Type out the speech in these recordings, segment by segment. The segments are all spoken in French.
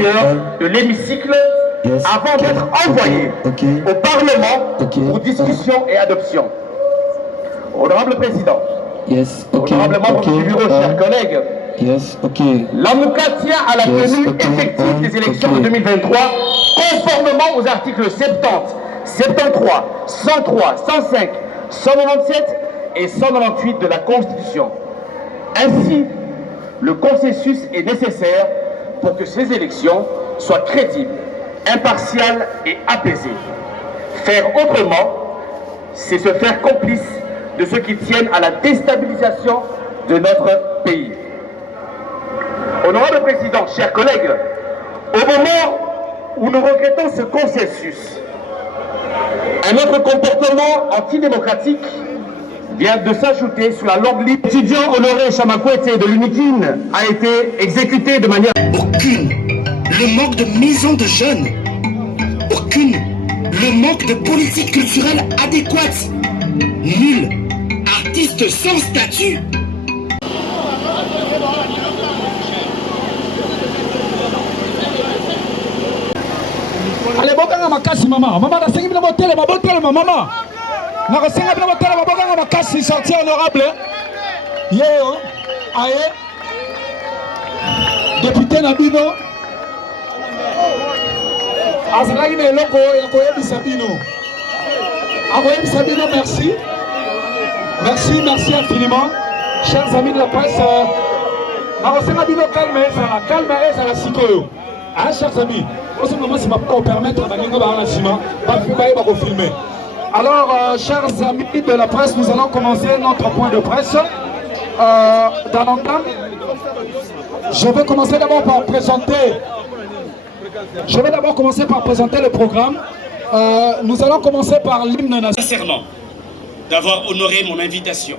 l'extérieur de l'hémicycle avant d'être envoyé au Parlement pour discussion et adoption. Honorable Président, honorable membre du bureau, chers collègues, l'AMUCA tient à la tenue effective des élections de 2023 conformément aux articles 70, 73, 103, 105, 197 et 198 de la Constitution. Ainsi, le consensus est nécessaire pour que ces élections soient crédibles, impartiales et apaisées. Faire autrement, c'est se faire complice de ceux qui tiennent à la déstabilisation de notre pays. Honorable Président, chers collègues, au moment où nous regrettons ce consensus, un autre comportement antidémocratique vient de s'ajouter sur la longue liste. L'étudiant Honoré Chamakwete de l'UNIKIN a été exécuté de manière... Aucune. Le manque de maisons de jeunes. Aucune. Le manque de politique culturelle adéquate. Nul. Artiste sans statut. Allez, bokanga makasi mama. Mama nasengi bino botelema mama. Nakosenga bino botelema bokanga makasi sorti honorable. Yeo. Aye. Député na bino. Azalaki na eloko yakoyebisa bino. Akoyebisa bino, merci. Merci infiniment. Chers amis de la presse, nakosenga bino calme ezala sikoyo. Hein, chers amis, permettre filmer. Alors, chers amis de la presse, nous allons commencer notre point de presse dans l'entame. Je vais commencer d'abord par présenter. Le programme. Nous allons commencer par l'hymne national. Sincèrement d'avoir honoré mon invitation.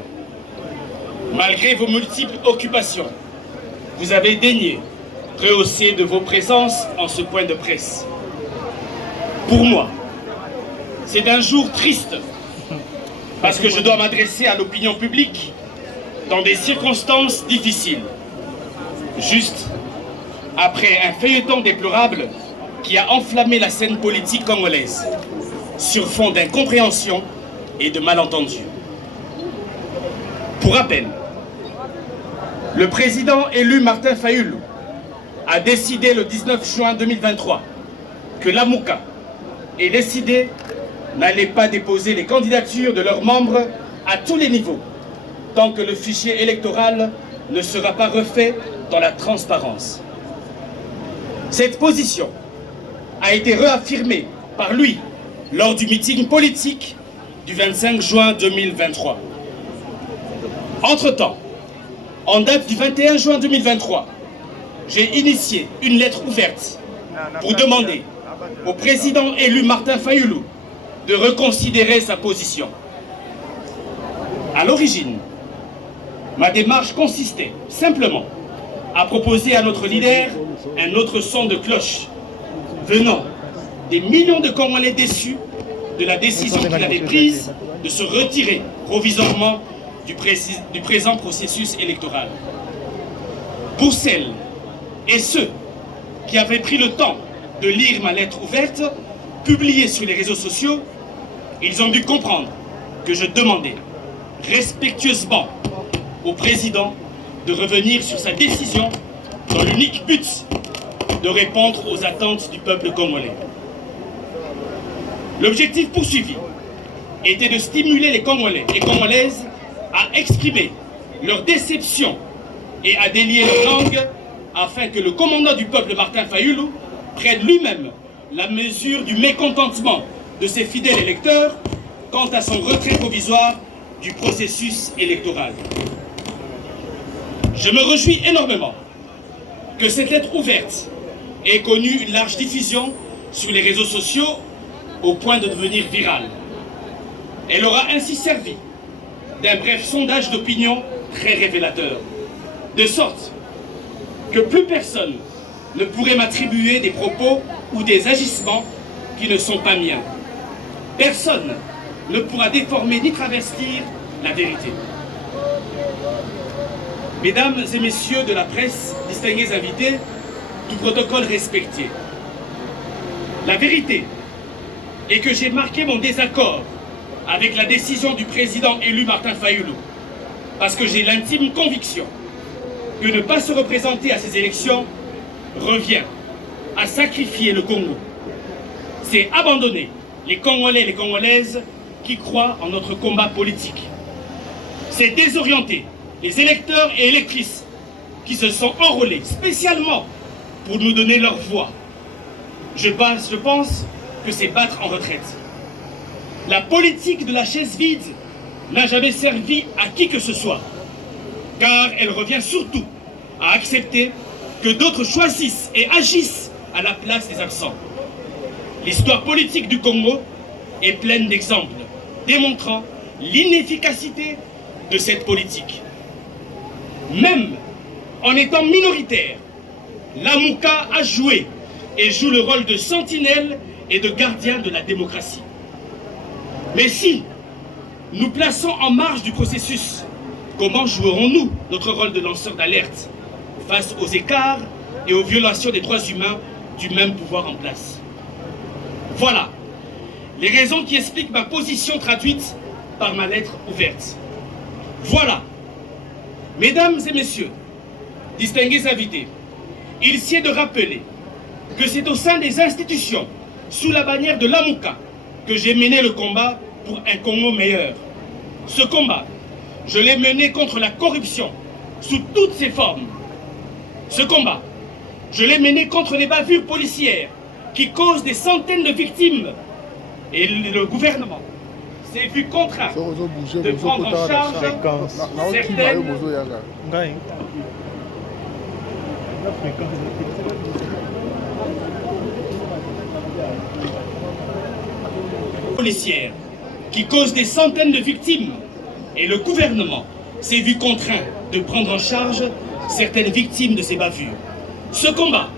Malgré vos multiples occupations, vous avez daigné rehausser de vos présences en ce point de presse. Pour moi, c'est un jour triste parce que je dois m'adresser à l'opinion publique dans des circonstances difficiles. Juste après un feuilleton déplorable qui a enflammé la scène politique congolaise sur fond d'incompréhension et de malentendus. Pour rappel, le président élu Martin Fayulu a décidé le 19 juin 2023 que l'AMUCA et les CIDE n'allaient pas déposer les candidatures de leurs membres à tous les niveaux tant que le fichier électoral ne sera pas refait dans la transparence. Cette position a été réaffirmée par lui lors du meeting politique du 25 juin 2023. Entre-temps, en date du 21 juin 2023, j'ai initié une lettre ouverte pour demander au président élu Martin Fayulu de reconsidérer sa position. À l'origine, ma démarche consistait simplement à proposer à notre leader un autre son de cloche venant des millions de Congolais déçus de la décision qu'il avait prise de se retirer provisoirement du présent processus électoral. Pour celles et ceux qui avaient pris le temps de lire ma lettre ouverte, publiée sur les réseaux sociaux, ils ont dû comprendre que je demandais respectueusement au président de revenir sur sa décision dans l'unique but de répondre aux attentes du peuple congolais. L'objectif poursuivi était de stimuler les Congolais et Congolaises à exprimer leur déception et à délier leur langue afin que le commandant du peuple Martin Fayulu prenne lui-même la mesure du mécontentement de ses fidèles électeurs quant à son retrait provisoire du processus électoral. Je me réjouis énormément que cette lettre ouverte ait connu une large diffusion sur les réseaux sociaux au point de devenir virale. Elle aura ainsi servi d'un bref sondage d'opinion très révélateur, de sorte que plus personne ne pourrait m'attribuer des propos ou des agissements qui ne sont pas miens. Personne ne pourra déformer ni travestir la vérité. Mesdames et messieurs de la presse, distingués invités, tout protocole respecté. La vérité est que j'ai marqué mon désaccord avec la décision du président élu Martin Fayulu, parce que j'ai l'intime conviction que ne pas se représenter à ces élections revient à sacrifier le Congo. C'est abandonner les Congolais et les Congolaises qui croient en notre combat politique. C'est désorienter les électeurs et électrices qui se sont enrôlés spécialement pour nous donner leur voix. Je pense que c'est battre en retraite. La politique de la chaise vide n'a jamais servi à qui que ce soit, car elle revient surtout à accepter que d'autres choisissent et agissent à la place des absents. L'histoire politique du Congo est pleine d'exemples démontrant l'inefficacité de cette politique. Même en étant minoritaire, la Mouka a joué et joue le rôle de sentinelle et de gardien de la démocratie. Mais si nous plaçons en marge du processus, comment jouerons-nous notre rôle de lanceur d'alerte face aux écarts et aux violations des droits humains du même pouvoir en place? Voilà les raisons qui expliquent ma position traduite par ma lettre ouverte. Voilà, mesdames et messieurs, distingués invités, il sied de rappeler que c'est au sein des institutions, sous la bannière de l'Amouka, que j'ai mené le combat pour un Congo meilleur. Ce combat, je l'ai mené contre la corruption, sous toutes ses formes. Ce combat, je l'ai mené contre les bavures policières qui causent des centaines de victimes. Et le gouvernement s'est vu contraint de prendre en charge certaines policières qui causent des centaines de victimes. Et le gouvernement s'est vu contraint de prendre en charge certaines victimes de ces bavures. Ce combat,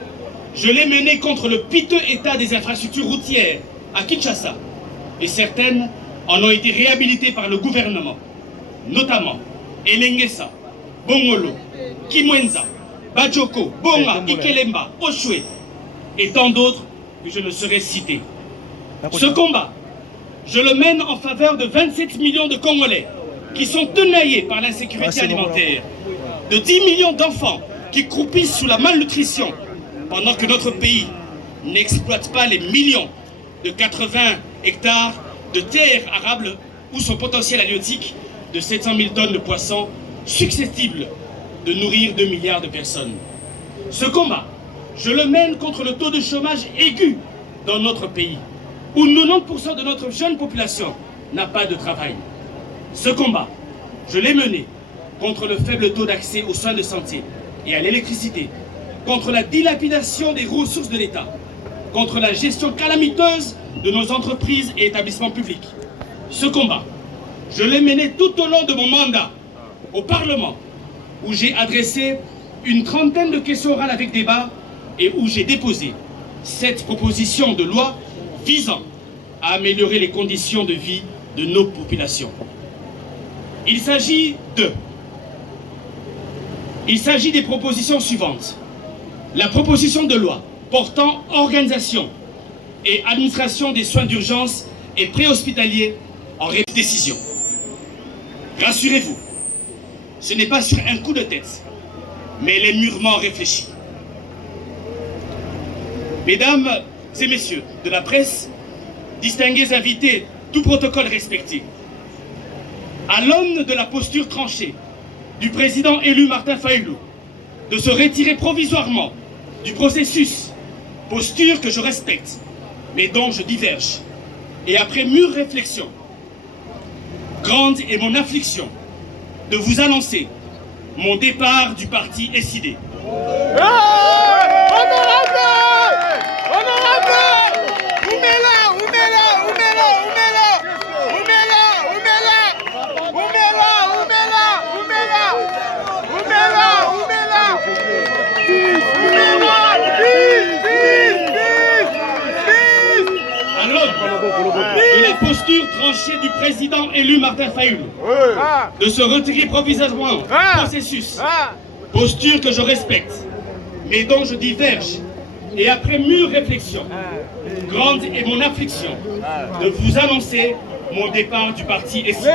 je l'ai mené contre le piteux état des infrastructures routières à Kinshasa, et certaines en ont été réhabilitées par le gouvernement, notamment Elengesa, Bongolo, Kimwenza, Bajoko, Bonga, Ikelemba, Oshwe, et tant d'autres que je ne saurais citer. Ce combat, je le mène en faveur de 27 millions de Congolais qui sont tenaillés par l'insécurité alimentaire, de 10 millions d'enfants qui croupissent sous la malnutrition, pendant que notre pays n'exploite pas les millions de 80 hectares de terres arables où son potentiel halieutique de 700 000 tonnes de poissons susceptible de nourrir 2 milliards de personnes. Ce combat, je le mène contre le taux de chômage aigu dans notre pays, où 90% de notre jeune population n'a pas de travail. Ce combat, je l'ai mené contre le faible taux d'accès aux soins de santé et à l'électricité, contre la dilapidation des ressources de l'État, contre la gestion calamiteuse de nos entreprises et établissements publics. Ce combat, je l'ai mené tout au long de mon mandat au Parlement, où j'ai adressé une trentaine de questions orales avec débat et où j'ai déposé 7 propositions de loi visant à améliorer les conditions de vie de nos populations. Il s'agit des propositions suivantes. La proposition de loi portant organisation et administration des soins d'urgence et préhospitaliers en décision. Rassurez-vous, ce n'est pas sur un coup de tête, mais elle est mûrement réfléchie. Mesdames et messieurs de la presse, distingués invités, tout protocole respecté, à l'aune de la posture tranchée du président élu Martin Fayulu de se retirer provisoirement du processus, posture que je respecte, mais dont je diverge, et après mûre réflexion, grande est mon affliction de vous annoncer mon départ du parti SID. De la posture tranchée du président élu Martin Fayulu de se retirer provisoirement du processus, posture que je respecte, mais dont je diverge et après mûre réflexion, grande est mon affliction de vous annoncer mon départ du parti SI.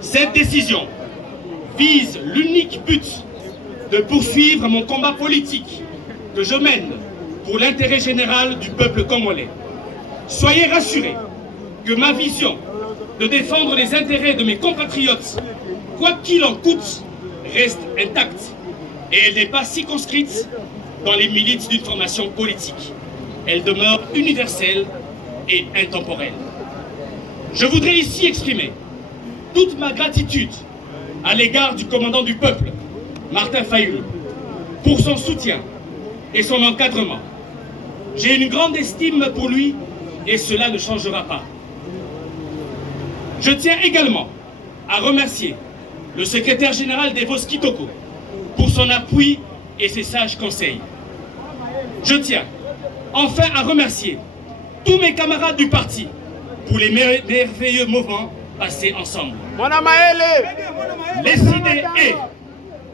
Cette décision vise l'unique but de poursuivre mon combat politique que je mène pour l'intérêt général du peuple congolais. Soyez rassurés que ma vision de défendre les intérêts de mes compatriotes, quoi qu'il en coûte, reste intacte. Et elle n'est pas circonscrite dans les milices d'une formation politique. Elle demeure universelle et intemporelle. Je voudrais ici exprimer toute ma gratitude à l'égard du commandant du peuple, Martin Fayulu, pour son soutien et son encadrement. J'ai une grande estime pour lui et cela ne changera pas. Je tiens également à remercier le secrétaire général d'Evos Kitoko pour son appui et ses sages conseils. Je tiens enfin à remercier tous mes camarades du parti pour les merveilleux moments passés ensemble. L'SID est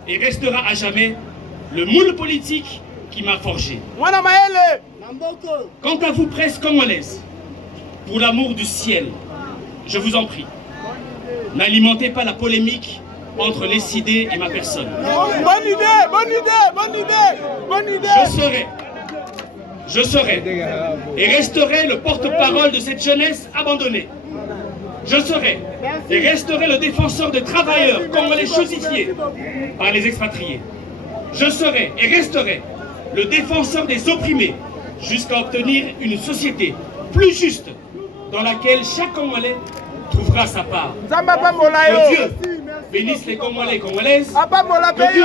et restera à jamais le moule politique qui m'a forgé. Quant à vous, presse congolaise, pour l'amour du ciel, je vous en prie, n'alimentez pas la polémique entre les idées et ma personne. Bonne idée. Je serai et resterai le porte-parole de cette jeunesse abandonnée. Je serai et resterai le défenseur des travailleurs congolais chosifiés par les expatriés. Je serai et resterai le défenseur des opprimés jusqu'à obtenir une société plus juste dans laquelle chaque Congolais trouvera sa part. Que Dieu bénisse les Congolais et Congolaises. Que Dieu